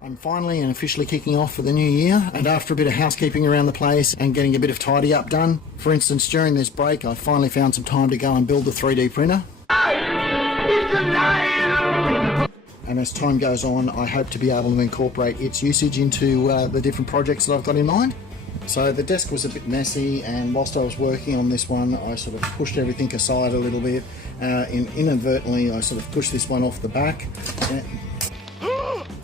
I'm finally and officially kicking off for the new year, and after a bit of housekeeping around the place and getting a bit of tidy up done, for instance during this break I finally found some time to go and build a 3D printer. And as time goes on I hope to be able to incorporate its usage into the different projects that I've got in mind. So the desk was a bit messy, and whilst I was working on this one I sort of pushed everything aside a little bit. Inadvertently I sort of pushed this one off the back.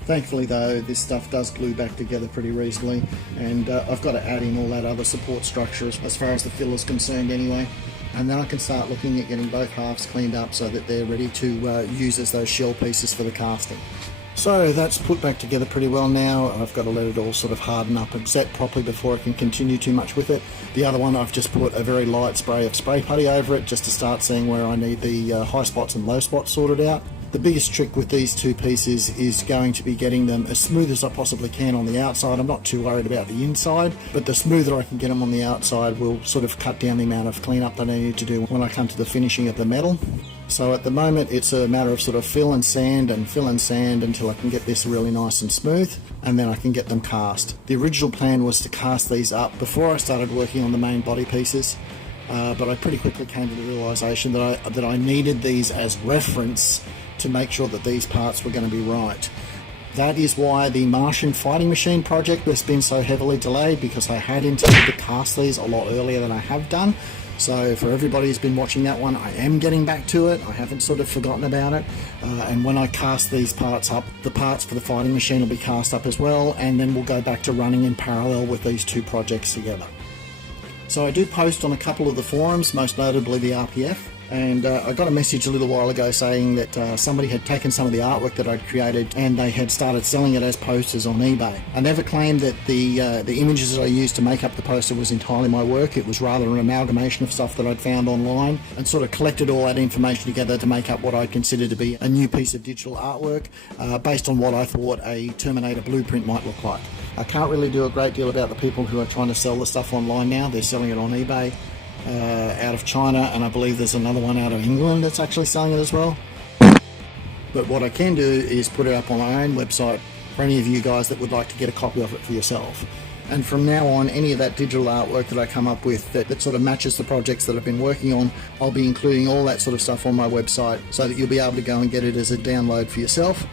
Thankfully though, this stuff does glue back together pretty reasonably, and I've got to add in all that other support structure as far as the fill is concerned anyway. And then I can start looking at getting both halves cleaned up so that they're ready to use as those shell pieces for the casting. So that's put back together pretty well now. I've got to let it all sort of harden up and set properly before I can continue too much with it. The other one I've just put a very light spray of spray putty over it just to start seeing where I need the high spots and low spots sorted out. The biggest trick with these two pieces is going to be getting them as smooth as I possibly can on the outside. I'm not too worried about the inside, but the smoother I can get them on the outside will sort of cut down the amount of cleanup that I need to do when I come to the finishing of the metal. So at the moment it's a matter of sort of fill and sand until I can get this really nice and smooth, and then I can get them cast. The original plan was to cast these up before I started working on the main body pieces, but I pretty quickly came to the realisation that I needed these as reference to make sure that these parts were going to be right. That is why the Martian fighting machine project has been so heavily delayed, because I had intended to cast these a lot earlier than I have done. So for everybody who's been watching that one, I am getting back to it. I haven't sort of forgotten about it. And when I cast these parts up, the parts for the fighting machine will be cast up as well, and then we'll go back to running in parallel with these two projects together. So I do post on a couple of the forums, most notably the RPF. And I got a message a little while ago saying that somebody had taken some of the artwork that I'd created and they had started selling it as posters on eBay. I never claimed that the images that I used to make up the poster was entirely my work. It was rather an amalgamation of stuff that I'd found online, and sort of collected all that information together to make up what I considered to be a new piece of digital artwork based on what I thought a Terminator blueprint might look like. I can't really do a great deal about the people who are trying to sell the stuff online now. They're selling it on eBay. Out of China, and I believe there's another one out of England that's actually selling it as well. But what I can do is put it up on my own website for any of you guys that would like to get a copy of it for yourself. And from now on, any of that digital artwork that I come up with that sort of matches the projects that I've been working on, I'll be including all that sort of stuff on my website so that you'll be able to go and get it as a download for yourself.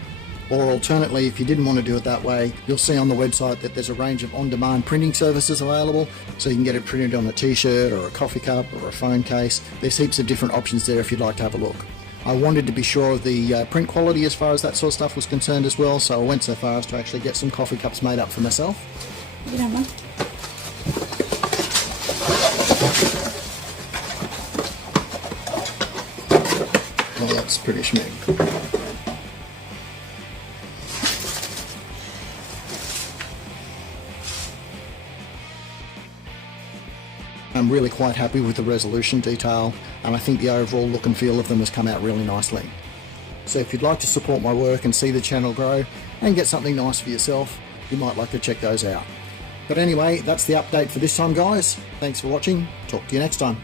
Or alternately, if you didn't want to do it that way, you'll see on the website that there's a range of on-demand printing services available, so you can get it printed on a t-shirt or a coffee cup or a phone case. There's heaps of different options there if you'd like to have a look. I wanted to be sure of the print quality as far as that sort of stuff was concerned as well, so I went so far as to actually get some coffee cups made up for myself. You don't know. Well, that's pretty schmick. I'm really quite happy with the resolution detail, and I think the overall look and feel of them has come out really nicely. So if you'd like to support my work and see the channel grow and get something nice for yourself, you might like to check those out. But anyway, that's the update for this time, guys. Thanks for watching. Talk to you next time.